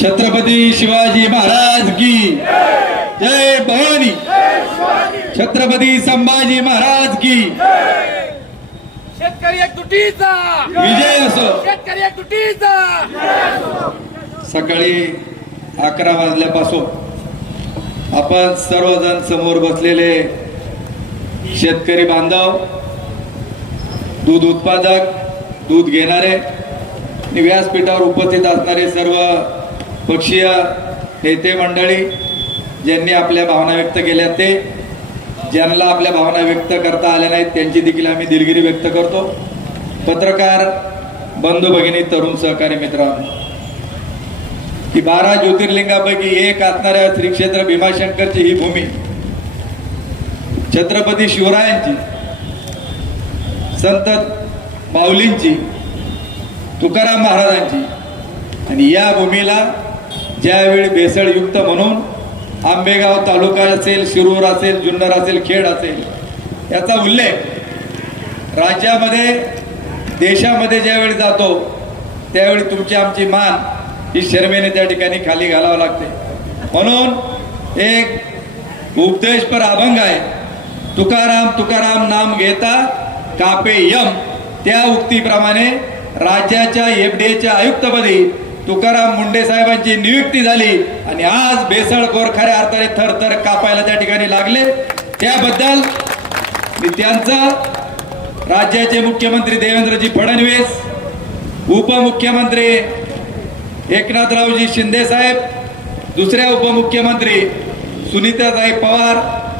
छत्रपती शिवाजी महाराज की जय भवानी। छत्रपती संभाजी महाराज की शेतकरी एकजुटीचा विजय असो। शेतकरी एकजुटीचा सकाळी 11 वाजल्यापासून आपण सर्वजण समोर बसलेले शेतकरी बांधव, दूध उत्पादक, दूध घेणारे, व्यासपीठावर उपस्थित असणारे सर्व पक्षीय नेते मंडळी, ज्यांनी आपल्या भावना व्यक्त केल्या, ते ज्यांना आपल्या भावना व्यक्त करता आल्या नाहीत त्यांची देखील आम्ही दिलगिरी व्यक्त करतो। पत्रकार बंधू भगिनी, तरुण सहकारी मित्रांनो, की 12 ज्योतिर्लिंगापैकी एक असणाऱ्या श्री क्षेत्र भीमाशंकरची ही भूमी छत्रपती शिवरायांची, संत माऊलींची, तुकाराम महाराजांची, आणि या भूमीला ज्यावेळी भेसळयुक्त म्हणून आंबेगाव तालुका असेल, शिरूर असेल, जुन्नर असेल, खेड असेल, याचा उल्लेख राज्यामध्ये, देशामध्ये ज्यावेळी जातो त्यावेळी तुमची आमची मान ही शर्मेने त्या ठिकाणी खाली घालावं लागते। म्हणून एक उपदेशपर अभंग आहे, तुकाराम तुकाराम नाम घेता कापे यम। त्या उक्तीप्रमाणे राज्याच्या एफडीएच्या आयुक्तपदी तुकाराम मुंडे साहेबांची नियुक्ती झाली आणि आज भेसळखोर खऱ्या अर्थाने थरथर कापायला त्या ठिकाणी लागले। त्याबद्दल मी त्यांचा, राज्याचे मुख्यमंत्री देवेंद्रजी फडणवीस, उपमुख्यमंत्री एकनाथरावजी शिंदे साहेब, दुसऱ्या उपमुख्यमंत्री सुनीताताई पवार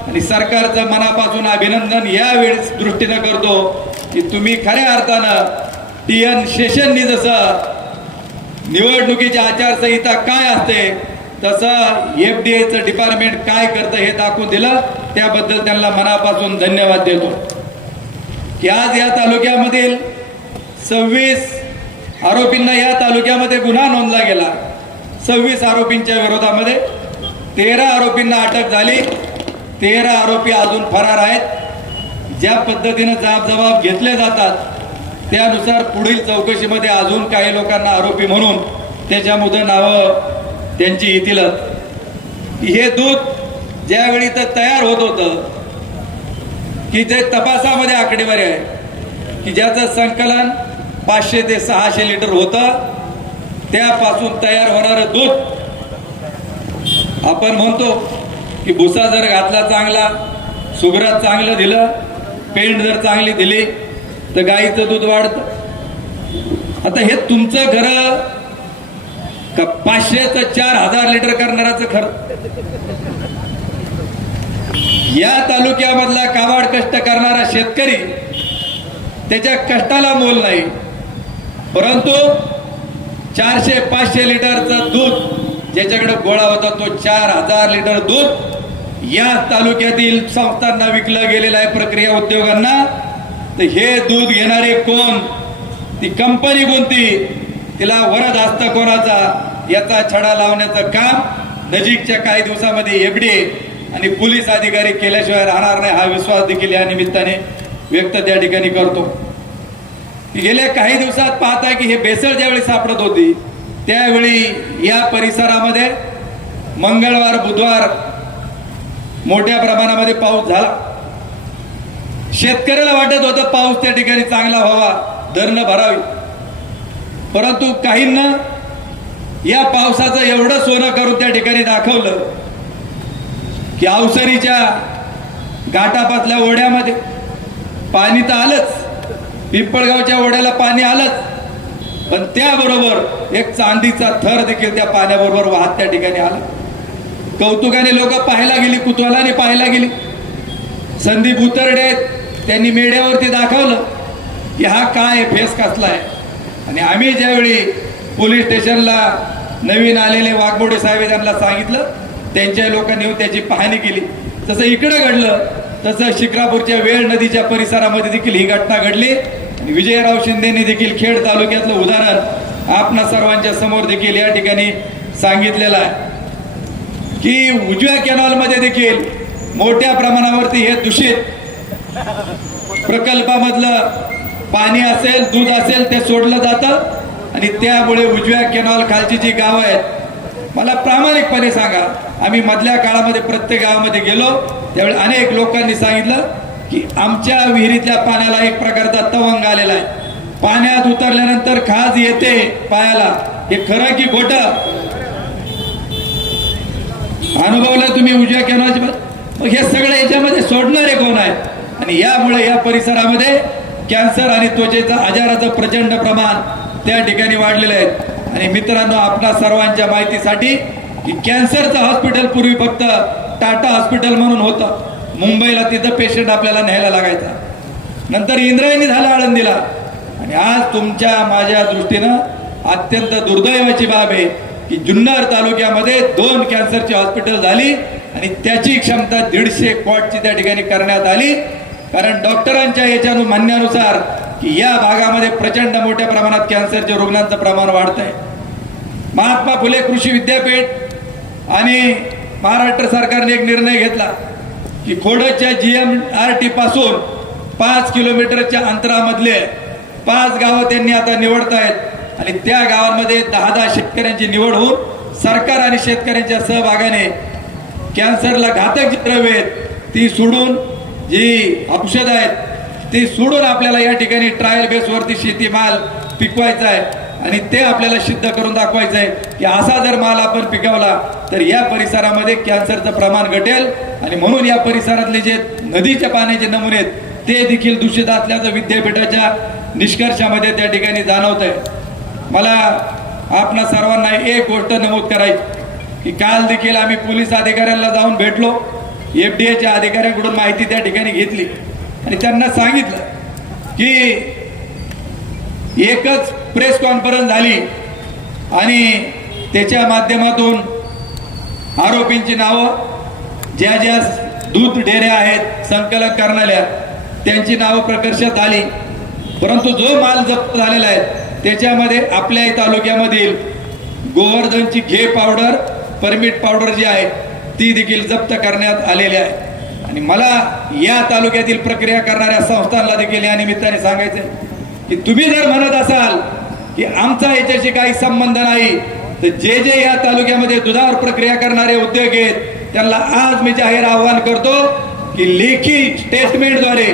आणि सरकारचं मनापासून अभिनंदन यावेळेस दृष्टीनं करतो की तुम्ही खऱ्या अर्थानं TN शेषननी जसं निवडणुकीची आचारसंहिता काय असते तसं FDAचं डिपार्टमेंट काय करतं हे दाखवून दिलं। त्याबद्दल त्यांना मनापासून धन्यवाद देतो। की आज या तालुक्यामधील 26 आरोपींना या तालुक्यामध्ये गुन्हा नोंदला गेला। 26 आरोपींच्या विरोधामध्ये 13 आरोपींना अटक झाली, 13 आरोपी अजून फरार आहेत। ज्या पद्धतीने जबाब घेतले जातात त्यानुसार पुढील चौकशीमध्ये अजून काही लोकांना आरोपी म्हणून त्याच्यामध्ये नावं त्यांची येतील। हे दूध ज्यावेळी तर तयार होत होतं की ते तपासामध्ये आकडेवारी आहे की ज्याचं संकलन 500 ते 600 लिटर होतं, त्यापासून तयार होणारं दूध आपण म्हणतो की भुसा जर घातला चांगला, सुगरात चांगलं दिलं, पेंड जर चांगली दिली तर गाईचं दूध वाढतं। आता हे तुमचं खरं का 500 ते 4000 लिटर करणाराचं खरं? या तालुक्यामधला काबाड कष्ट करणारा शेतकरी, त्याच्या कष्टाला मोल नाही, परंतु 400-500 लिटरचं दूध ज्याच्याकडे गोळा होता तो 4000 लिटर दूध या तालुक्यातील संस्थांना विकलं गेलेलं आहे, प्रक्रिया उद्योगांना। तर हे दूध घेणारे कोण, ती कंपनी कोणती, तिला वरद हस्त कोणाचा, याचा छडा लावण्याचं काम नजीकच्या काही दिवसामध्ये FDA आणि पोलीस अधिकारी केल्याशिवाय राहणार नाही, हा विश्वास देखील या निमित्ताने व्यक्त त्या ठिकाणी करतो। गेल्या काही दिवसात पाहताय की हे भेसळ ज्यावेळी सापडत होती त्यावेळी या परिसरामध्ये मंगळवार, बुधवार मोठ्या प्रमाणामध्ये पाऊस झाला। शेतकऱ्याला वाटत होतं पाऊस त्या ठिकाणी चांगला व्हावा, धरणं भरावी, परंतु काहींना या पावसाचं एवढं सोनं करून त्या ठिकाणी दाखवलं की अवसरीच्या घाटापातल्या ओढ्यामध्ये पाणी तर आलंच, पिंपळगावच्या ओढ्याला पाणी आलंच, पण त्याबरोबर एक चांदीचा थर देखील त्या पाण्याबरोबर वाहत त्या ठिकाणी आला। कौतुकाने लोक पाहायला गेली, कुतूहलाने पाहायला गेली। संदीप उतरडे त्यांनी मीडियावरती दाखवलं की हा काय फेस कसला आहे, आणि आम्ही ज्यावेळी पोलीस स्टेशनला नवीन आलेले वाघमोडे साहेब त्यांना सांगितलं, त्यांच्या लोकांनी येऊन त्याची पाहणी केली। तसं इकडे घडलं तसं शिक्रापूरच्या वेळ नदीच्या परिसरामध्ये देखील ही घटना घडली। विजयराव शिंदेनी देखील खेड तालुक्यातलं उदाहरण आपणा सर्वांच्या समोर देखील या ठिकाणी सांगितलेलं आहे की उजव्या कॅनॉलमध्ये देखील मोठ्या प्रमाणावरती हे दूषित प्रकल्पामधलं पाणी असेल, दूध असेल ते सोडलं जातं आणि त्यामुळे उजव्या कॅनॉल खालची जी गावं आहेत मला प्रामाणिकपणे सांगा, आम्ही मधल्या काळामध्ये प्रत्येक गावामध्ये गेलो त्यावेळी अनेक लोकांनी सांगितलं की आमच्या विहिरीतल्या पाण्याला एक प्रकारचा तवंग आलेला आहे, पाण्यात उतरल्यानंतर खाज येते पायाला. हे खरं की खोटं? अनुभवलं तुम्ही उजव्या केव्हाची? मग हे सगळं याच्यामध्ये सोडणारे कोण आहेत? आणि यामुळे या परिसरामध्ये कॅन्सर आणि त्वचेचा आजाराचं प्रचंड प्रमाण त्या ठिकाणी वाढलेलं आहे. आणि मित्रांनो, आपणा सर्वांच्या माहितीसाठी की कॅन्सरचं हॉस्पिटल पूर्वी फक्त टाटा हॉस्पिटल म्हणून होतं. मुंबईला तिथं पेशंट आपल्याला न्यायला लागायचा. नंतर इंद्रायणी झाला आळंदीला. आणि आज तुमच्या माझ्या दृष्टीनं अत्यंत दुर्दैवाची बाब आहे की जुन्नर तालुक्यामध्ये 2 कॅन्सरची हॉस्पिटल झाली आणि त्याची क्षमता 150 कॉटची त्या ठिकाणी करण्यात आली. कारण डॉक्टरांच्या याच्या म्हणण्यानुसार की या भागामध्ये प्रचंड मोठ्या प्रमाणात कॅन्सरच्या रुग्णांचं प्रमाण वाढतंय. महात्मा फुले कृषी विद्यापीठ आणि महाराष्ट्र सरकारने एक निर्णय घेतला की खोडच्या GMRT पासून 5 किलोमीटरच्या अंतरामधले 5 गावं त्यांनी आता निवडतायत आणि त्या गावांमध्ये 10 शेतकऱ्यांची निवड होऊन सरकार आणि शेतकऱ्यांच्या सहभागाने कॅन्सरला घातक जी द्रव्ये आहेत ती सोडून, जी औषधं आहेत ती सोडून आपल्याला या ठिकाणी ट्रायल बेसवरती शेतीमाल पिकवायचा आहे. आणि ते आपल्याला सिद्ध करून दाखवायचं आहे की असा जर माल आपण पिकवला तर या परिसरामध्ये कॅन्सरचं प्रमाण घटेल. आणि म्हणून या परिसरातले जे नदीच्या पाण्याचे नमुने आहेत ते देखील दूषित असल्याचं विद्यापीठाच्या निष्कर्षामध्ये त्या ठिकाणी जाणवत आहे. मला आपणा सर्वांना एक गोष्ट नमूद करायची की काल देखील आम्ही पोलीस अधिकाऱ्यांना जाऊन भेटलो. FDAच्या अधिकाऱ्यांकडून माहिती त्या ठिकाणी घेतली आणि त्यांना सांगितलं की एकच प्रेस कॉन्फरन्स झाली आणि त्याच्या माध्यमातून आरोपींची नावं, ज्या ज्या दूध डेऱ्या आहेत संकलन करणाऱ्या त्यांची नावं प्रकर्षात आली. परंतु जो माल जप्त झालेला आहे त्याच्यामध्ये आपल्या तालुक्यामधील गोवर्धनची घे पावडर, परमिट पावडर जी आहे ती देखील जप्त करण्यात आलेली आहे. आणि मला या तालुक्यातील प्रक्रिया करणाऱ्या संस्थांना देखील या निमित्ताने सांगायचंय की तुम्ही जर म्हणत असाल की आमचा याच्याशी काही संबंध नाही तर जे जे या तालुक्यामध्ये दुधावर प्रक्रिया करणारे उद्योग आहेत त्यांना आज मी जाहीर आवाहन करतो की लेखी स्टेटमेंटद्वारे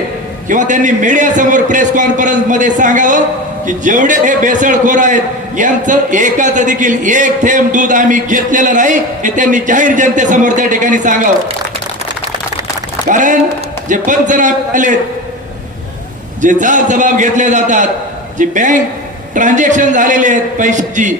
किंवा त्यांनी मीडिया समोर प्रेस कॉन्फरन्स मध्ये सांगावं की जेवढे हे बेसळखोर आहेत यांचं एकाच देखील एक थेंब दूध आम्ही घेतलेलं नाही हे त्यांनी जाहीर जनतेसमोर त्या ठिकाणी सांगावं. कारण जे पंचनामे आलेत, जे जबाब घेतले जातात, जे बँक ट्रान्झॅक्शन झालेले आहेत पैशाची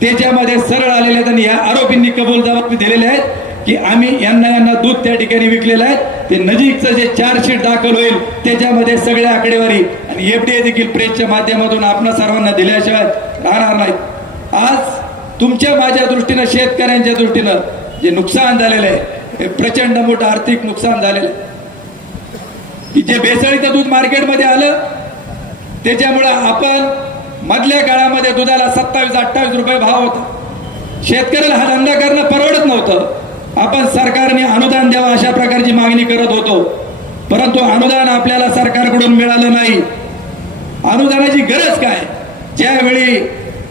त्याच्यामध्ये सरळ आलेले आहेत आणि या आरोपींनी कबूल जबाब दिलेले आहेत की आम्ही यांना दूध त्या ठिकाणी विकलेलं आहे. ते नजीकचं जे चार्जशीट दाखल होईल त्याच्यामध्ये सगळ्या आकडेवारी आणि FDA देखील प्रेसच्या माध्यमातून आपणा सर्वांना दिल्याशिवाय राहणार नाहीत. आज तुमच्या माझ्या दृष्टीनं शेतकऱ्यांच्या दृष्टीनं जे नुकसान झालेलं आहे हे प्रचंड मोठं आर्थिक नुकसान झालेलं आहे की जे भेसळीचं दूध मार्केटमध्ये आलं त्याच्यामुळं आपण मधल्या काळामध्ये दुधाला 27-28 रुपये भाव होता. शेतकऱ्याला हा धंदा करणं परवडत नव्हतं. आपण सरकारने अनुदान द्यावं अशा प्रकारची मागणी करत होतो, परंतु अनुदान आपल्याला सरकारकडून मिळालं नाही. अनुदानाची गरज काय? ज्यावेळी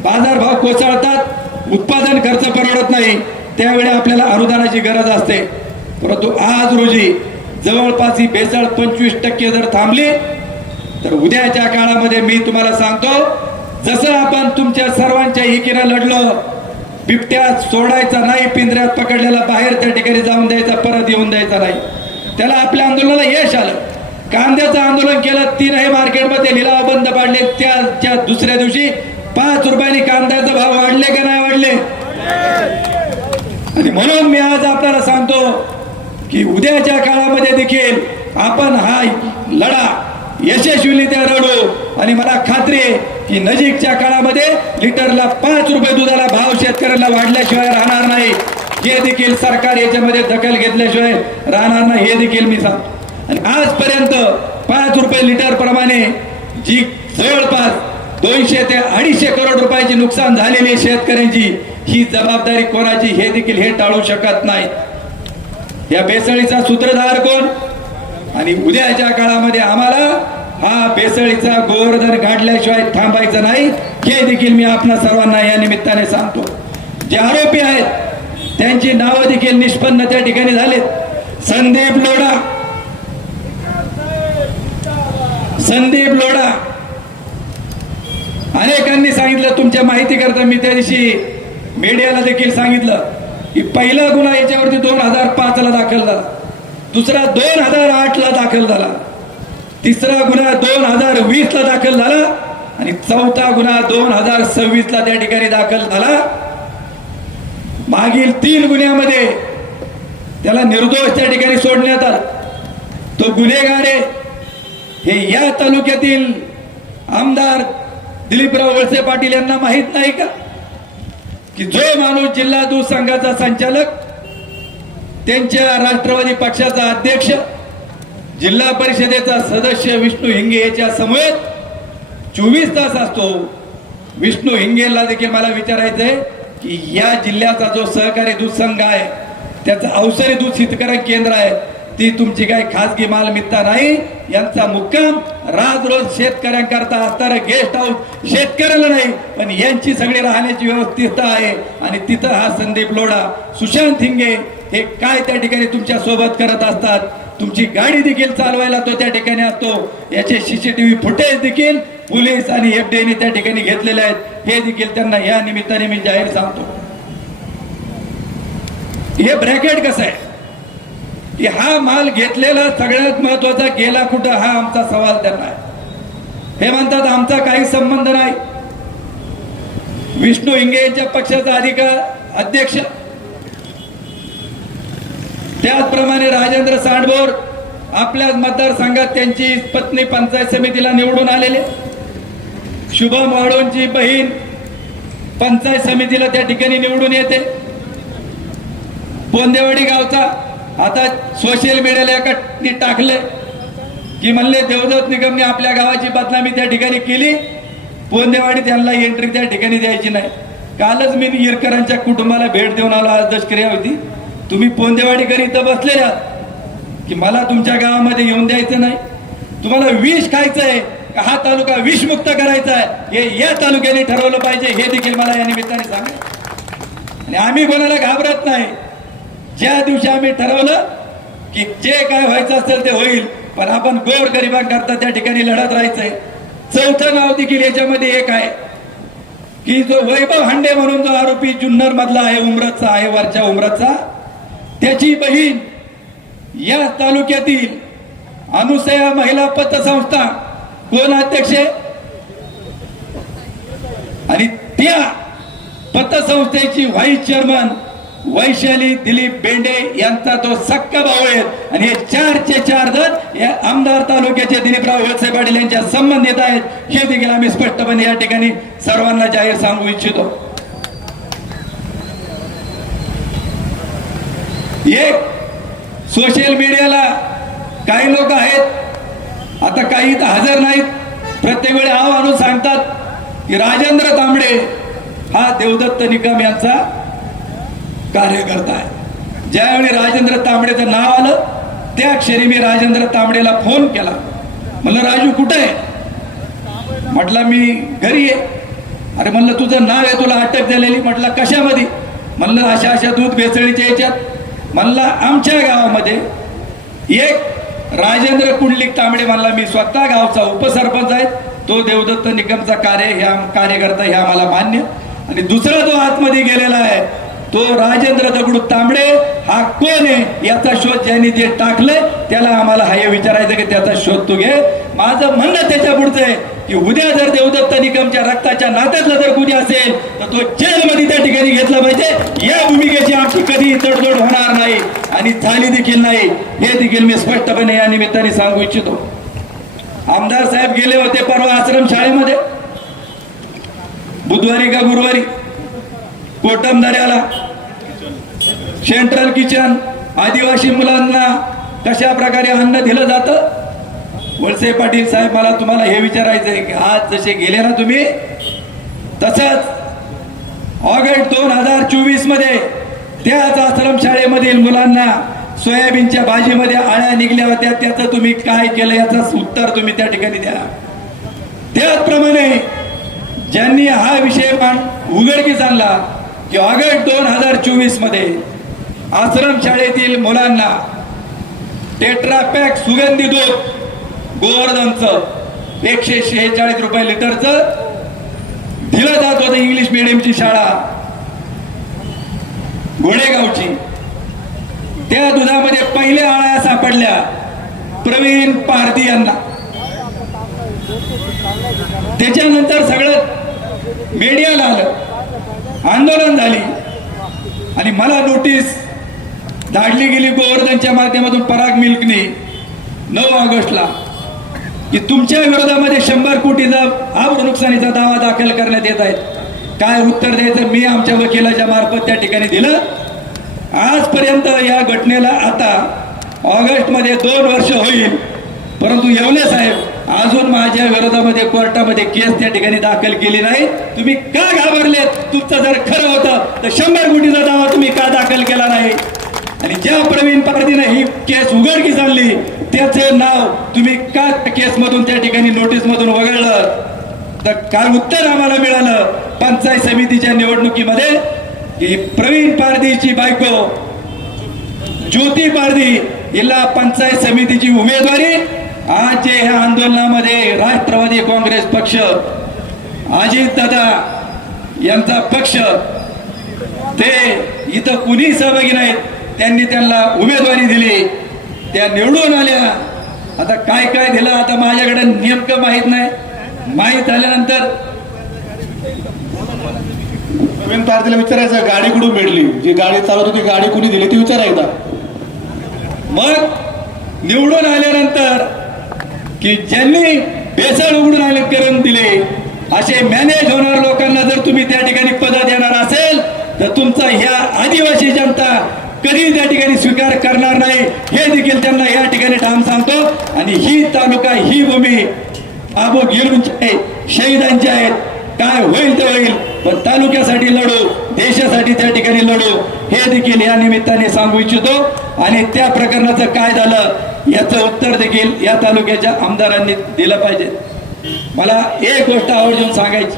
बाजारभाव कोसळतात, उत्पादन खर्च परवडत नाही त्यावेळी आपल्याला अनुदानाची गरज असते. परंतु आज रोजी जवळपास ही भेसळ 25% जर थांबली तर उद्याच्या काळामध्ये मी तुम्हाला सांगतो, जसं आपण तुमच्या सर्वांच्या एकीनं लढलो, बिबट्यात सोडायचा नाही, पिंजऱ्यात पकडलेला बाहेर त्या ठिकाणी जाऊन द्यायचा, परत येऊन द्यायचा नाही, त्याला आपल्या आंदोलनाला यश आलं. कांद्याचं आंदोलन केलं, 3 मार्केटमध्ये लिलाव बंद पाडले, त्याच्या दुसऱ्या दिवशी 5 रुपयांनी कांद्याचे भाव वाढले का नाही वाढले? आणि म्हणून मी आज आपल्याला सांगतो की उद्याच्या काळामध्ये देखील आपण हा लढा यशस्वीरित्या लढू. आणि मला खात्री आहे की नजीकच्या काळामध्ये लिटरला 5 रुपये दुधाला भाव शेतकऱ्यांना वाढल्याशिवाय राहणार नाही. हे देखील सरकार याच्यामध्ये दखल घेतल्याशिवाय राहणार नाही, हे देखील मी सांगतो. आणि आजपर्यंत 5 रुपये लिटर प्रमाणे जी जवळपास 200 ते 250 करोड रुपयाची नुकसान झालेली शेतकऱ्यांची, ही जबाबदारी कोणाची हे देखील हे टाळू शकत नाही. या बेसळीचा सूत्रधार कोण? आणि उद्याच्या काळामध्ये आम्हाला हा बेसळीचा गोवर्धन काढल्याशिवाय थांबायचं नाही, हे देखील मी आपल्या सर्वांना या निमित्ताने सांगतो. जे आरोपी आहेत त्यांची नावं देखील निष्पन्न त्या ठिकाणी झालेत. संदीप लोढा, संदीप लोढा. अनेकांनी सांगितलं, तुमच्या माहिती करता मी त्या दिवशी मीडियाला देखील सांगितलं की पहिला गुन्हा याच्यावरती 2005 ला दाखल झाला, दुसरा 2008 ला दाखल झाला, तिसरा गुन्हा 2020 ला दाखल झाला आणि चौथा गुन्हा 2026 ला त्या ठिकाणी दाखल झाला. मागील 3 गुन्ह्यामध्ये त्याला निर्दोष त्या ठिकाणी सोडण्यात आलं. तो गुन्हेगार आहे हे या तालुक्यातील आमदार दिलीपराव वळसे पाटील यांना माहित नाही का की जो माणूस जिल्हा दूध संघाचा संचालक, त्यांच्या राष्ट्रवादी पक्षाचा अध्यक्ष, जिल्हा परिषदेचा सदस्य विष्णू हिंगे याच्या समवेत 24 तास असतो. विष्णू हिंगेला देखील मला विचारायचंय की या जिल्ह्याचा जो सहकारी दूध संघ आहे, त्याचं अवसरी दूध शीतकरण केंद्र आहे, ती तुमची काही खासगी मालमत्ता नाही. यांचा मुक्काम राज रोज शेतकऱ्यांकरता असणारं गेस्ट हाऊस शेतकऱ्याला नाही, पण यांची सगळी राहण्याची व्यवस्था आहे. आणि तिथं हा संदीप लोढा, सुशांत हिंगे हे काय त्या ठिकाणी तुमच्या सोबत करत असतात. तुमची गाडी देखील चालवायला तो त्या ठिकाणी असतो. याचे सीसीटीव्ही फुटेज देखील पोलीस आणि एफडीआयने त्या ठिकाणी घेतलेले आहेत. हे देखील त्यांना या निमित्ताने मी जाहीर सांगतो. हे ब्रॅकेट कसं आहे की हा माल घेतलेला सगळ्यात महत्वाचा गेला कुठं, हा आमचा सवाल त्यांना आहे. हे म्हणतात आमचा काही संबंध नाही. विष्णू हिंगे यांच्या पक्षाचा अध्यक्ष, त्याचप्रमाणे राजेंद्र सांडभोर आपल्याच मतदारसंघात त्यांची पत्नी पंचायत समितीला निवडून आलेले, शुभम वाढोंची बहीण पंचायत समितीला त्या ठिकाणी निवडून येते. पोंदेवाडी गावचा आता सोशल मीडियाला एका टाकले की म्हणले देवदत्त निगमने आपल्या गावाची बदनामी त्या ठिकाणी केली, पोंदेवाडी त्यांना एंट्री त्या ठिकाणी द्यायची नाही. कालच मी इरकरांच्या कुटुंबाला भेट देऊन आलो, आज दशक्रिया होती. तुम्ही पोंदेवाडीकर इथं बसलेले आहात की मला तुमच्या गावामध्ये येऊन द्यायचं नाही, तुम्हाला विष खायचंय का हा तालुका विषमुक्त करायचा आहे, हे या तालुक्याने ठरवलं पाहिजे. हे देखील मला या निमित्ताने सांगा. आणि आम्ही कोणाला घाबरत नाही. ज्या दिवशी आम्ही ठरवलं की जे काय व्हायचं असेल ते होईल, पण आपण गोरगरिबांकरता त्या ठिकाणी लढत राहायचंय. चौथं नाव देखील याच्यामध्ये एक आहे की जो वैभव हांडे म्हणून जो आरोपी जुन्नर मधला आहे, उमरतचा आहे, वरच्या उमरतचा, त्याची बहीण या तालुक्यातील अनुसया महिला पतसंस्था कोण अध्यक्ष आहे आणि त्या पतसंस्थेची व्हाईस चेअरमन वैशाली दिलीप बेंडे यांचा तो सक्का भाऊ आहे. आणि हे 4चे 4 जण या आमदार तालुक्याचे दिलीपराव वळसे पाटील यांच्या संबंधित आहेत. हे देखील आम्ही स्पष्टपणे या ठिकाणी सर्वांना जाहीर सांगू इच्छितो. एक सोशल मीडियाला काही लोक आहेत, आता काही तर हजर नाहीत, प्रत्येक वेळी आव आणून सांगतात की राजेंद्र तांबडे हा देवदत्त निकम यांचा कार्यकर्ता आहे. ज्यावेळी राजेंद्र तांबडेचं नाव आलं त्या क्षणी मी राजेंद्र तांबडेला फोन केला. म्हणलं राजू कुठे आहे? म्हटलं मी घरी आहे. अरे म्हणलं तुझं नाव आहे, तुला अटक झालेली. म्हटलं कशामध्ये? म्हणलं अशा अशा दूध भेसळीच्या याच्यात. म्हणला आमच्या गावामध्ये एक राजेंद्र कुंडलिक तांबडे म्हणला, मी स्वतः गावचा उपसरपंच आहे, तो देवदत्त निकमचा कार्यकर्ता हे आम्हाला मान्य. आणि दुसरा जो आतमध्ये गेलेला आहे तो राजेंद्र दगडू तांबडे हा कोण आहे याचा शोध ज्यांनी जे टाकलंय त्याला आम्हाला हे विचारायचं की त्याचा शोध तू घे. माझं म्हणणं त्याच्या पुढचं आहे की उद्या जर देवदत्त निकमच्या रक्ताच्या नात्यातलं जर कुणी असेल तर तो जेलमध्ये त्या ठिकाणी घेतला पाहिजे. या भूमिकेची आमची कधी तडजोड होणार नाही आणि झाली देखील नाही. हे देखील मी स्पष्टपणे या निमित्ताने सांगू इच्छितो. आमदार साहेब गेले होते परवा आश्रम शाळेमध्ये, बुधवारी का गुरुवारी, कोटमदऱ्याला सेंट्रल किचन आदिवासी मुलांना कशा प्रकारे अन्न दिलं जातं. वळसे पाटील साहेब मला तुम्हाला हे विचारायचंय की आज जसे गेले ना तुम्ही, तसंच ऑगस्ट 2024 मध्ये त्याच आश्रम शाळेमधील मुलांना सोयाबीनच्या भाजीमध्ये आळ्या निघल्या होत्या, त्याचं तुम्ही काय केलं याचं उत्तर तुम्ही त्या ठिकाणी द्या. त्याचप्रमाणे ज्यांनी हा विषय उघडकीस आणला की ऑगस्ट 2024 मध्ये आश्रम शाळेतील मुलांना टेट्रापॅक सुगंधी दूध गोवर्धनचं 146 रुपये लिटरचं दिलं जात होतं. इंग्लिश मिडियमची शाळा घोडेगावची, त्या दुधामध्ये पहिल्या आळ्या सापडल्या प्रवीण पारधी यांना. त्याच्यानंतर सगळं मीडियाला आलं, आंदोलन झाली आणि मला नोटीस धाडली गेली गोवर्धनच्या माध्यमातून पराग मिल्कने 9 ऑगस्टला की तुमच्या विरोधामध्ये 100 कोटीचा आवर नुकसानीचा दावा दाखल करण्यात येत आहे. काय उत्तर द्यायचं मी आमच्या वकिलाच्या मार्फत त्या ठिकाणी दिलं. आजपर्यंत या घटनेला आता ऑगस्ट मध्ये 2 वर्ष होईल, परंतु येवले साहेब अजून माझ्या विरोधामध्ये कोर्टामध्ये केस त्या ठिकाणी दाखल केली नाही. तुम्ही का घाबरलेत? तुमचं जर खरं होतं तर 100 कोटीचा दावा तुम्ही का दाखल केला नाही? आणि ज्या प्रवीण पारधीने ही केस उघडकीस आणली त्याचे नाव तुम्ही का केस मधून त्या ठिकाणी नोटीस मधून वगळलं? तर काय उत्तर आम्हाला मिळालं पंचायत समितीच्या निवडणुकीमध्ये की प्रवीण पारधीची बायको ज्योती पारधी हिला पंचायत समितीची उमेदवारी. आज जे ह्या आंदोलनामध्ये राष्ट्रवादी काँग्रेस पक्ष, अजितदादा यांचा पक्ष, ते इथं कुणी सहभागी नाहीत, त्यांनी त्यांना उमेदवारी दिली, त्या निवडून आल्या. आता काय काय दिलं आता माझ्याकडे नेमकं माहित नाही. माहित झाल्यानंतर प्रवीण पारधीला विचारायचं गाडी कुठून भेटली, जी गाडी चालवत होती गाडी कुणी दिली ती विचारायचा. मग निवडून आल्यानंतर की ज्यांनी भेसळ उघडून आले करून दिले असे मॅनेज होणार लोकांना जर तुम्ही त्या ठिकाणी पद देणार असेल तर तुमचा ह्या आदिवासी जनता कधी त्या ठिकाणी स्वीकार करणार नाही हे देखील त्यांना या ठिकाणी ठाम सांगतो. आणि ही तालुका ही भूमी आबो गिरूंची आहे, शहीदांची आहेत. काय होईल ते होईल, पण तालुक्यासाठी लढू, देशासाठी त्या ठिकाणी लढू हे देखील या निमित्ताने सांगू इच्छितो. आणि त्या प्रकरणाचं काय झालं याचं उत्तर देखील या तालुक्याच्या आमदारांनी दिलं पाहिजे. मला एक गोष्ट आवर्जून सांगायची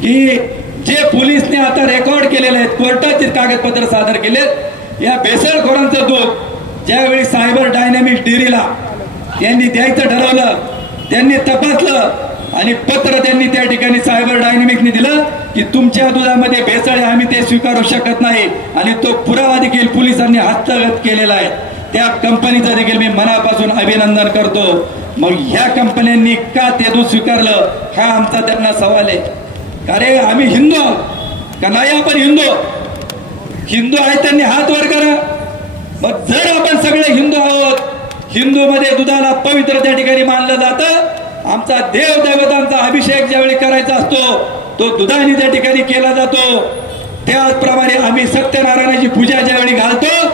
की जे पोलिसने आता रेकॉर्ड केलेले आहेत, कोर्टाचे कागदपत्र सादर केलेत, या भेसळखोरांचं दूध ज्यावेळी सायबर डायनॅमिक्स डेअरीला यांनी द्यायचं ठरवलं, त्यांनी तपासलं आणि पत्र त्यांनी त्या ठिकाणी सायबर डायनॅमिक्सने दिलं की तुमच्या दुधामध्ये भेसळ आहे, आम्ही ते स्वीकारू शकत नाही. आणि तो पुरावा देखील पोलिसांनी हस्तगत केलेला आहे. त्या कंपनीचं देखील मी मनापासून अभिनंदन करतो. मग ह्या कंपन्यांनी का ते दूध स्वीकारलं हा आमचा त्यांना सवाल आहे. अरे आम्ही हिंदू आहोत का नाही? आपण हिंदू आहे, त्यांनी हात वर करा. मग जर आपण सगळे हिंदू आहोत, हिंदू मध्ये दुधाला पवित्र त्या ठिकाणी मानलं जातं. आमचा देव देवतांचा अभिषेक ज्यावेळी करायचा असतो तो दुधाने त्या ठिकाणी केला जातो. त्याचप्रमाणे आम्ही सत्यनारायणाची पूजा ज्यावेळी घालतो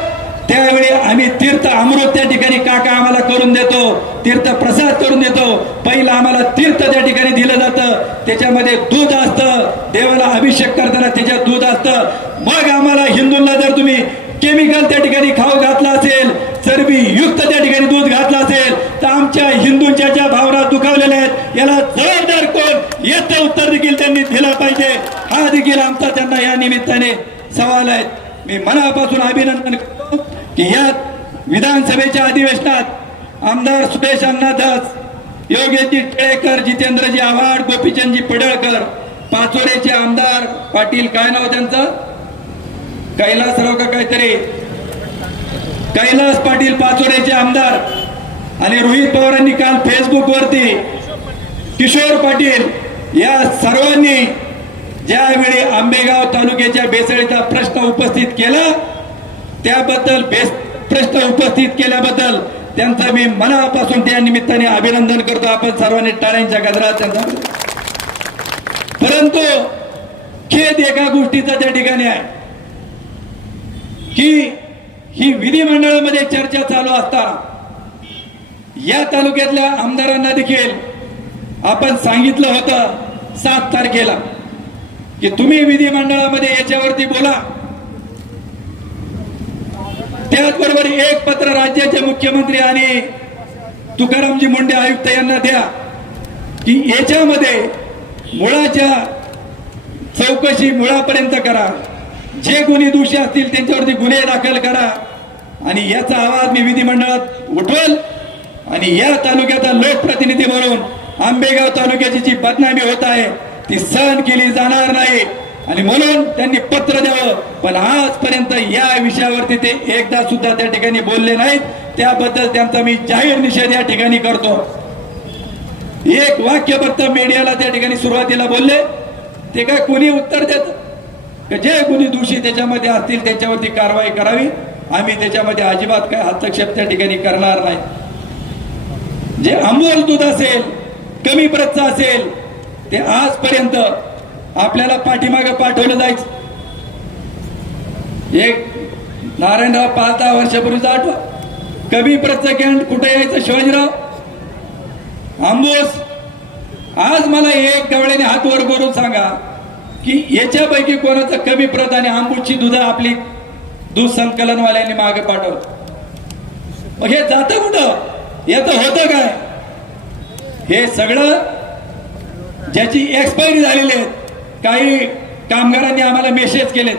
त्यावेळी आम्ही तीर्थ अमृत त्या ठिकाणी काका आम्हाला करून देतो, तीर्थ प्रसाद करून देतो. पहिला आम्हाला तीर्थ त्या ठिकाणी दिलं जातं, त्याच्यामध्ये दूध असतं, देवाला अभिषेक करताना त्याच्यात दूध असतं. मग आम्हाला हिंदूंना जर तुम्ही केमिकल त्या ठिकाणी खाऊ घातला असेल, चरबी युक्त त्या ठिकाणी दूध घातलं असेल तर आमच्या हिंदूंच्या ज्या भावना दुखावलेल्या आहेत याला जबाबदार कोण याचं उत्तर देखील त्यांनी दिलं पाहिजे. हा देखील आमचा त्यांना या निमित्ताने सवाल आहे. मी मनापासून अभिनंदन करतो की या विधानसभेच्या अधिवेशनात आमदार सुरेश अण्णा धस, योगेशजी टिळेकर, जितेंद्रजी आव्हाड, गोपीचंदजी पडळकर, पाचोरेचे आमदार पाटील, काय नाव त्यांचं, कैलासराव का काहीतरी, कैलास पाटील पाचोरेचे आमदार, आणि रोहित पवारांनी काल फेसबुक वरती किशोर पाटील या सर्वांनी ज्यावेळी आंबेगाव तालुक्याच्या भेसळीचा प्रश्न उपस्थित केला त्याबद्दल प्रश्न उपस्थित केल्याबद्दल त्यांचं मी मनापासून त्या निमित्ताने अभिनंदन करतो. आपण सर्वांनी टाळ्यांच्या गजरात त्यांचा. परंतु खेद एका गोष्टीचा त्या ठिकाणी आहे की ही विधिमंडळामध्ये चर्चा चालू असताना या तालुक्यातल्या आमदारांना देखील आपण सांगितलं होतं 7 तारखेला की तुम्ही विधिमंडळामध्ये याच्यावरती बोला. त्याचबरोबर एक पत्र राज्याचे मुख्यमंत्री आणि तुकारामजी मुंडे आयुक्त यांना द्या की याच्यामध्ये मुळाच्या चौकशी मुळापर्यंत करा. जे कोणी दोषी असतील त्यांच्यावरती गुन्हे दाखल करा आणि याचा आवाज मी विधिमंडळात उठवल. आणि या तालुक्याचा लोकप्रतिनिधी म्हणून आंबेगाव तालुक्याची जी बदनामी होत आहे ती सहन केली जाणार नाही. आणि म्हणून त्यांनी पत्र द्यावं. पण आजपर्यंत या विषयावरती ते एकदा सुद्धा त्या ठिकाणी बोलले नाहीत. त्याबद्दल त्यांचा मी जाहीर निषेध या ठिकाणी करतो. एक वाक्य फक्त मीडियाला त्या ठिकाणी सुरुवातीला बोलले, ते काय कोणी उत्तर देत? जे कोणी दोषी त्याच्यामध्ये असतील त्यांच्यावरती कारवाई करावी. आम्ही त्याच्यामध्ये अजिबात काय हस्तक्षेप त्या ठिकाणी करणार नाही. जे अमोल दूध असेल, कमी प्रतचं असेल, ते आजपर्यंत आपल्याला पाठीमागे पाठवलं जायचं. एक नारायणराव 5-10 वर्षापूर्वीचा आठवा, कमी प्रतचं कॅन्ट कुठे यायचं? शिवाजीराव आंबोस. आज मला एक गवळ्याने हात वर करून सांगा की याच्यापैकी कोणाचं कमी प्रत आणि आंबूची दूध आपली दूध संकलनवाल्यांनी मागे पाठवलं. मग हे जातं कुठं? याचं होतं काय? हे सगळं ज्याची एक्सपायरी झालेली आहे. काही कामगारांनी आम्हाला मेसेज केलेत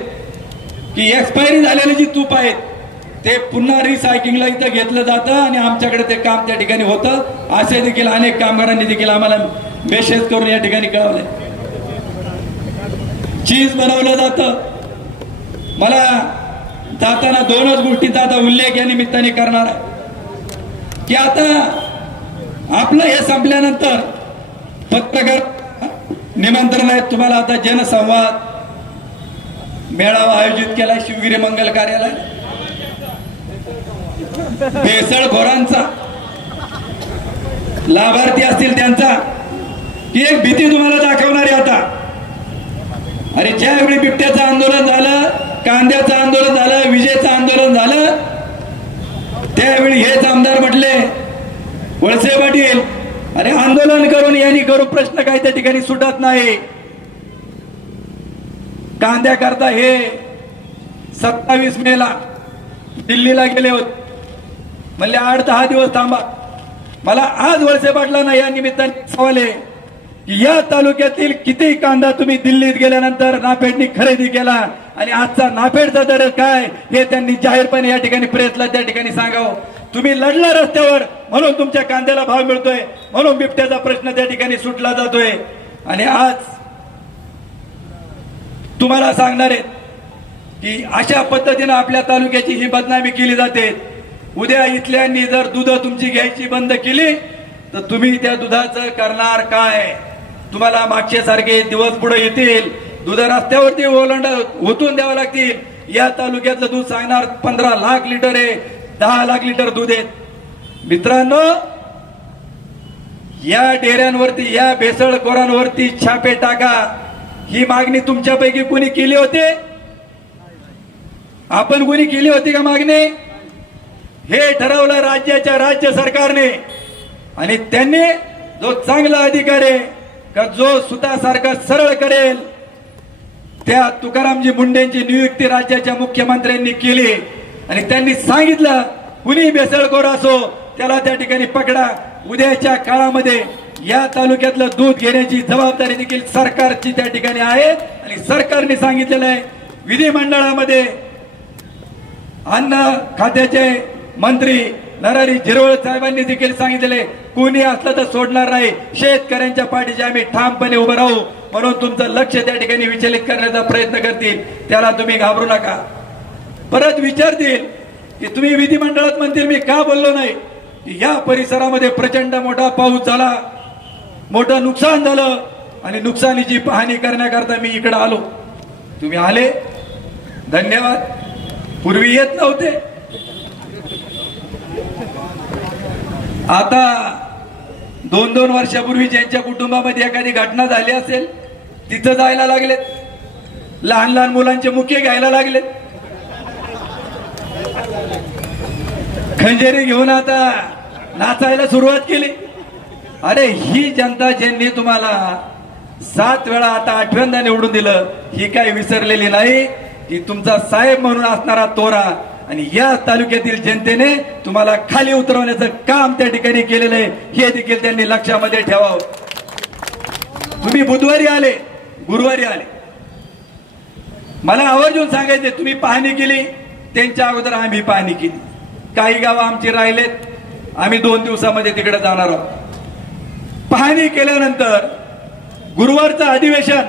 की एक्सपायरी झालेली जी तूप आहेत ते पुन्हा रिसायकलिंगला इथं घेतलं जातं आणि आमच्याकडे ते काम त्या ठिकाणी होतं. असे देखील अनेक कामगारांनी देखील आम्हाला मेसेज करून या ठिकाणी कळवले. चीज बनवलं जातं. मला जाताना दोनच गोष्टींचा आता उल्लेख या निमित्ताने करणार आहे की आता आपलं हे संपल्यानंतर पत्रकार निमंत्रण आहेत तुम्हाला. आता जनसंवाद मेळावा आयोजित केला शिवगिरी मंगल कार्यालय. भेसळखोरांचा, लाभार्थी असतील त्यांचा, की एक भीती तुम्हाला दाखवणार आहे आता. अरे ज्यावेळी बिबट्याचं आंदोलन झालं, कांद्याचं आंदोलन झालं, विजेचं आंदोलन झालं, त्यावेळी हेच आमदार म्हटले, वळसे पाटील, अरे आंदोलन करून यांनी करू, प्रश्न काही त्या ठिकाणी सुटत नाही. कांद्याकरता हे 27 मेला दिल्लीला गेले होते. म्हणले 8-10 दिवस थांबा. मला आज वळसे पाटलांना या निमित्ताने सवाल आहे की या तालुक्यातील किती कांदा तुम्ही दिल्लीत गेल्यानंतर नाफेडनी खरेदी केला आणि आजचा नाफेडचा दर काय हे त्यांनी जाहीरपणे या ठिकाणी प्रेसला त्या ठिकाणी सांगावं. तुम्ही लढला रस्त्यावर म्हणून तुमच्या कांद्याला भाव मिळतोय, म्हणून बिबट्याचा प्रश्न त्या ठिकाणी सुटला जातोय. आणि आज तुम्हाला सांगणार आहे की अशा पद्धतीने आपल्या तालुक्याची ही बदनामी केली जाते. उद्या इथल्यांनी जर दूध तुमची घ्यायची बंद केली तर तुम्ही त्या दुधाचं करणार काय? तुम्हाला मागचे सारखे दिवस पुढे येतील. दूध रस्त्यावरती ओतून द्यावं लागतील. या तालुक्यातलं दूध सांगणार 15 लाख लिटर आहे, 10 लाख लिटर दूध आहे. मित्रांनो, या डेऱ्यांवरती, या भेसळखोरांवरती छापे टाका. ही मागणी तुमच्यापैकी कोणी केली होती? आपण कोणी केली होती का मागणी? हे ठरवलं राज्य सरकारने. आणि त्यांनी जो चांगला अधिकारी आहे का जो सुतासारखा सरळ करेल त्या तुकारामजी मुंडेंची नियुक्ती राज्याच्या मुख्यमंत्र्यांनी केली. आणि त्यांनी सांगितलं कुणी बेसळखोर असो त्याला त्या ठिकाणी पकडा. उद्याच्या काळामध्ये या तालुक्यातलं दूध घेण्याची जबाबदारी देखील सरकारची त्या ठिकाणी आहे. आणि सरकारने सांगितलेलं आहे, विधिमंडळामध्ये अन्न खात्याचे मंत्री नरहरी झिरवळ साहेबांनी देखील सांगितलेले, कोणी असलं तर सोडणार नाही. शेतकऱ्यांच्या पाठीशी आम्ही ठामपणे उभं राहू. म्हणून तुमचं लक्ष त्या ठिकाणी विचलित करण्याचा प्रयत्न करतील, त्याला तुम्ही घाबरू नका. परत विचारतील की तुम्ही विधिमंडळात म्हणतील मी का बोललो नाही. या परिसरामध्ये प्रचंड मोठा पाऊस झाला, मोठं नुकसान झालं आणि नुकसानीची पाहणी करण्याकरता मी इकडे आलो. तुम्ही आले, धन्यवाद. पूर्वी येत नव्हते. आता 2-2 वर्षापूर्वी ज्यांच्या कुटुंबामध्ये एखादी घटना झाली असेल तिथं जायला लागलेत. लहान लहान मुलांचे मुके घ्यायला लागलेत. खंजेरी घेऊन आता नाचायला सुरुवात केली. अरे ही जनता ज्यांनी तुम्हाला 7 वेळा आता 8व्यांदा निवडून दिलं, ही काय विसरलेली नाही. ही तुमचा साहेब म्हणून असणारा तोरा. आणि या तालुक्यातील जनतेने तुम्हाला खाली उतरवण्याचं काम त्या ठिकाणी केलेलं आहे, हे देखील त्यांनी लक्षामध्ये ठेवावं. तुम्ही बुधवारी आले, गुरुवारी आले, मला आवर्जून सांगायचे तुम्ही पाहणी केली, त्यांच्या अगोदर आम्ही पाहणी केली. काही गावं आमची राहिलेत, आम्ही 2 दिवसामध्ये तिकडे जाणार आहोत. पाहणी केल्यानंतर गुरुवारचं अधिवेशन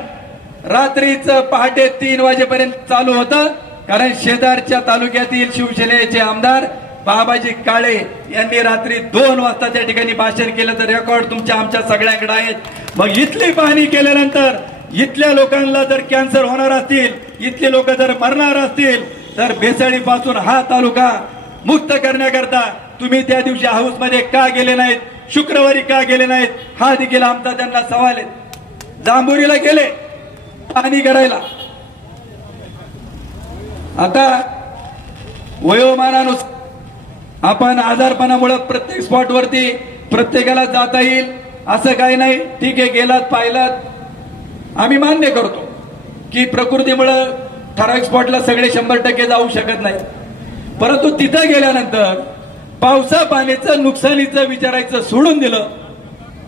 रात्रीचं पहाटे 3 वाजेपर्यंत चालू होतं, कारण शेजारच्या तालुक्यातील शिवसेनेचे आमदार बाबाजी काळे यांनी रात्री 2 वाजता त्या ठिकाणी भाषण केलं. तर रेकॉर्ड तुमच्या आमच्या सगळ्यांकडे आहेत. मग इथली पाहणी केल्यानंतर इथल्या लोकांना जर कॅन्सर होणार असतील, इथले लोक जर मरणार असतील, तर भेसळीपासून हा तालुका मुक्त करण्याकरता तुम्ही त्या दिवशी हाऊसमध्ये का गेले नाहीत, शुक्रवारी का गेले नाहीत, हा देखील आमचा त्यांना सवाल आहे. जांभुरीला गेले पाहणी करायला. आता वयोमानानुसार आपण आजारपणामुळे प्रत्येक स्पॉटवरती प्रत्येकाला जाता येईल असं काही नाही. ठीक आहे, गेलात पाहिलात, आम्ही मान्य करतो की प्रकृतीमुळे ठराविक स्पॉटला सगळे 100% जाऊ शकत नाही. परंतु तिथं गेल्यानंतर पावसा पाण्याचं नुकसानीचं विचारायचं सोडून दिलं.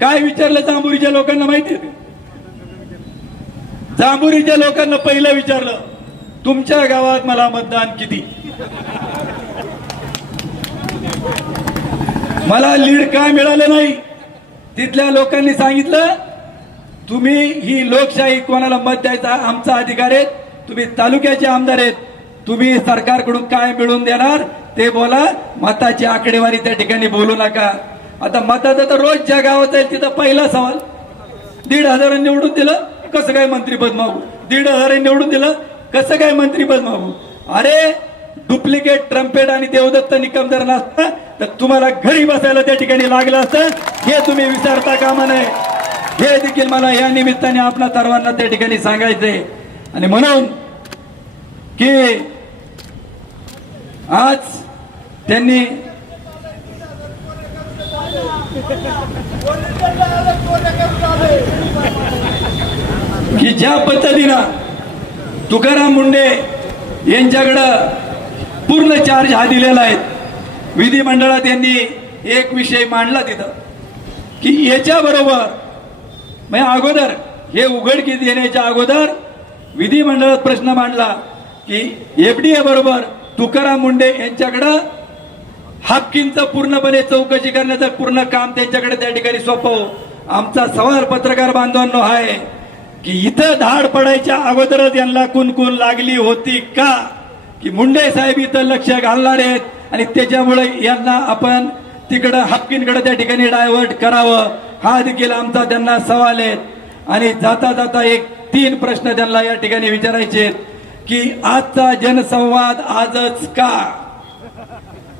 काय विचारलं जांभुरीच्या लोकांना माहिती आहे? जांभुरीच्या लोकांना पहिलं विचारलं, तुमच्या गावात मला मतदान किती, मला लीड का मिळालं नाही. तिथल्या लोकांनी सांगितलं, तुम्ही ही लोकशाही, कोणाला मत द्यायचा आमचा अधिकार आहे, तुम्ही तालुक्याचे आमदार आहेत, तुम्ही सरकारकडून काय मिळवून देणार ते बोला, मताची आकडेवारी त्या ठिकाणी बोलू नका. आता मताचं तर रोज ज्या गावात आहे तिथं पहिला सवाल, 1,500 निवडून दिलं कसं काय मंत्रीपद मागू, 1,500 निवडून दिलं कसं काय मंत्रीपद मागू. अरे डुप्लिकेट ट्रम्पेट आणि देवदत्त निकम जर नसता तर तुम्हाला घरी बसायला त्या ठिकाणी लागलं असतं, हे तुम्ही विचारता कामा नये. हे देखील मला या निमित्ताने आपल्या सर्वांना त्या ठिकाणी सांगायचंय. आणि म्हणून की आज त्यांनी की ज्या पद्धतीनं तुकाराम मुंडे यांच्याकडं पूर्ण चार्ज हा दिलेला आहे, विधिमंडळात यांनी एक विषय मांडला तिथं की याच्या बरोबर म्हणजे अगोदर हे उघडकीस येण्याच्या अगोदर विधिमंडळात प्रश्न मांडला की एफडीए बरोबर तुकाराम मुंडे यांच्याकडं हाफकिनचं पूर्णपणे चौकशी करण्याचं पूर्ण काम त्यांच्याकडे त्या ठिकाणी सोपव. आमचा सवाल पत्रकार बांधवांनो आहे की इथं धाड पडायच्या अगोदरच यांना कुणकुण लागली होती का की मुंडे साहेब इथं लक्ष घालणार आहेत आणि त्याच्यामुळे यांना आपण तिकडं हाफकिनकडे त्या ठिकाणी डायव्हर्ट करावं, हा देखील आमचा त्यांना सवाल आहे. आणि जाता जाता एक 3 प्रश्न त्यांना या ठिकाणी विचारायचे की आजचा जनसंवाद आजच का,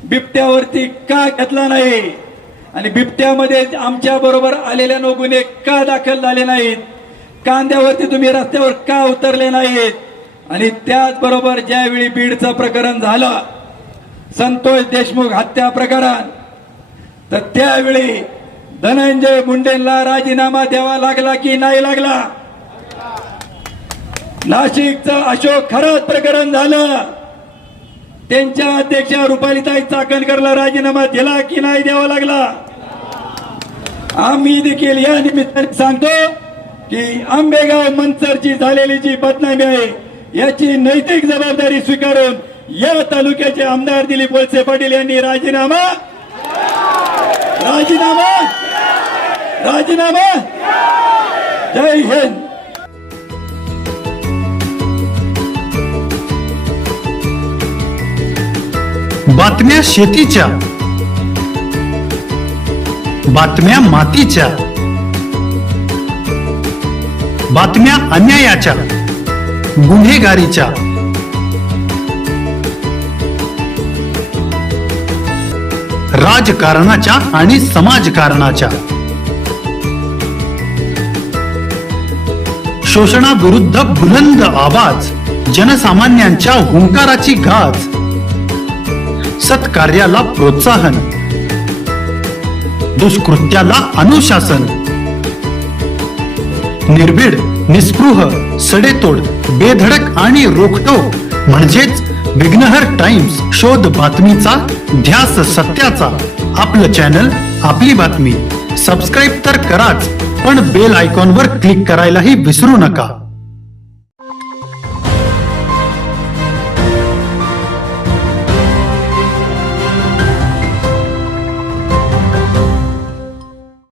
बिबट्यावरती का घेतला नाही आणि बिबट्यामध्ये आमच्या बरोबर आलेल्या गुन्हे का दाखल झाले नाहीत, कांद्यावरती तुम्ही रस्त्यावर का उतरले नाहीत. आणि त्याचबरोबर ज्यावेळी बीडचं प्रकरण झालं, संतोष देशमुख हत्या प्रकरण, तर त्यावेळी धनंजय मुंडेंना राजीनामा द्यावा लागला की नाही लागला. नाशिकचं अशोक खरात प्रकरण झालं, त्यांच्या अध्यक्षा रुपालीताई चाकणकरला राजीनामा दिला की नाही द्यावा लागला. आम्ही देखील या निमित्ताने सांगतो की आंबेगाव मंचरची झालेली जी बदनामी आहे याची नैतिक जबाबदारी स्वीकारून या तालुक्याचे आमदार दिलीप वळसे पाटील यांनी राजीनामा जय हिंद. बातम्या शेतीच्या, बातम्या मातीच्या, बातम्या अन्यायाच्या, गुन्हेगारीच्या, राजकारणाच्या आणि समाजकारणाच्या, शोषणाविरुद्ध बुलंद आवाज, जनसामान्यांच्या हुंकाराची गाज, सत्कार्याला प्रोत्साहन, दुष्कृत्याला अनुशासन, निर्भीड, निस्पृह, सडेतोड, बेधडक आणि रोखटोक म्हणजेच विघ्नहर टाइम्स. शोध बातमीचा, ध्यास सत्याचा. आपलं चॅनल, आपली बातमी. सबस्क्राईब तर कराच, पण बेल आयकॉनवर क्लिक करायलाही विसरू नका.